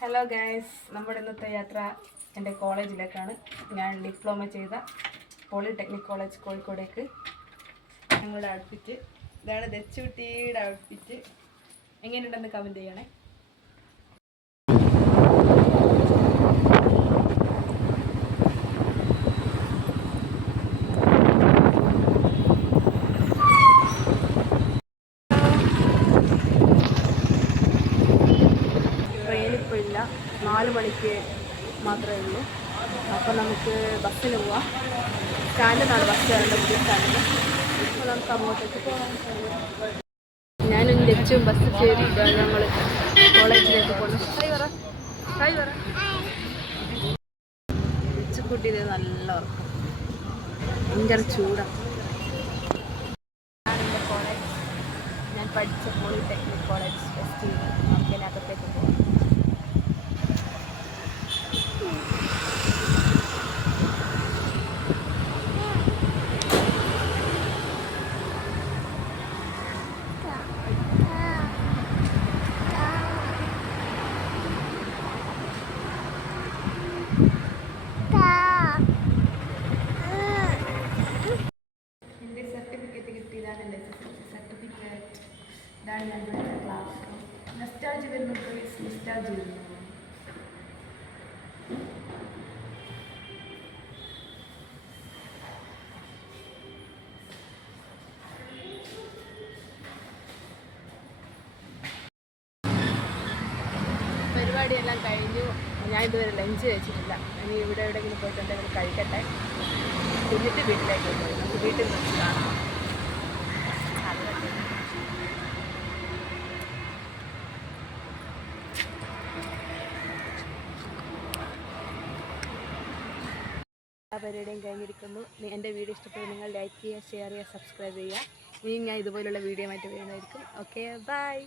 Hello guys, നമ്മുടെ ഇന്നത്തെ യാത്ര എൻ്റെ കോളേജിലേക്കാണ്. ഞാൻ ഡിപ്ലോമ ചെയ്ത പോളിടെക്നിക് കോളേജ് കോഴിക്കോടേക്ക്. ഞങ്ങളുടെ ഔട്ട്ഫിറ്റ് ഇതാണ്. ദച്ചുകുട്ടിയുടെ ഔട്ട്ഫിറ്റ് എങ്ങനെയുണ്ടെന്ന് കമൻറ്റ് ചെയ്യണേ. ട്രെയിനിപ്പോൾ ഇല്ല, 4 മണിക്ക് മാത്രമേ ഉള്ളൂ. അപ്പോൾ നമുക്ക് ബസ്സിൽ പോവാം. സ്റ്റാൻഡിൽ നിന്നാണ് ബസ് കയറേണ്ടത്, പുതിയ സ്റ്റാൻഡിൽ. അപ്പോൾ നമുക്ക് അങ്ങോട്ടേക്ക് പോകാം. ഞാനും ലച്ചും ബസ് കയറിയിട്ടാണ് ഞങ്ങൾ കോളേജിലേക്ക് പോകുന്നത്. ഹൈ പറ. ലച്ചുക്കുട്ടി ഇത് നല്ല ഉറക്കം, ഭയങ്കര ചൂടാണ്. എൻ്റെ കോളേജ്, ഞാൻ പഠിച്ച പോളിടെക്നിക് കോളേജ് ഫസ്റ്റ് ഇയർ. നമുക്ക് അതിനകത്തേക്ക് പോകാം. എൻ്റെ സർട്ടിഫിക്കറ്റ് കിട്ടിയതാണ്. എൻ്റെ സർട്ടിഫിക്കറ്റ് ഇതാണ്. ഞാൻ പഠിച്ച ക്ലാസ് നെസ്റ്റാൾജി വരുന്നു. നെസ്റ്റാൾജി വരുന്നു. പരിപാടിയെല്ലാം കഴിഞ്ഞു. ഞാൻ ഇതുവരെ ലഞ്ച് കഴിച്ചിട്ടില്ല. ഇനി ഇവിടെ എവിടെയെങ്കിലും പോയിട്ട് എന്തെങ്കിലും കഴിക്കട്ടെ, എന്നിട്ട് വീട്ടിലേക്ക് പോയി നമുക്ക് വീട്ടിൽ നിന്ന് കാണാം. ആ പരിപാടിയും കഴിഞ്ഞിരിക്കുന്നു. എൻ്റെ വീഡിയോ ഇഷ്ടപ്പെടും നിങ്ങൾ ലൈക്ക് ചെയ്യുക, ഷെയർ ചെയ്യുക, സബ്സ്ക്രൈബ് ചെയ്യുക. ഇനി ഞാൻ ഇതുപോലുള്ള വീഡിയോ ആയിട്ട് വരുന്നതായിരിക്കും. Okay, by.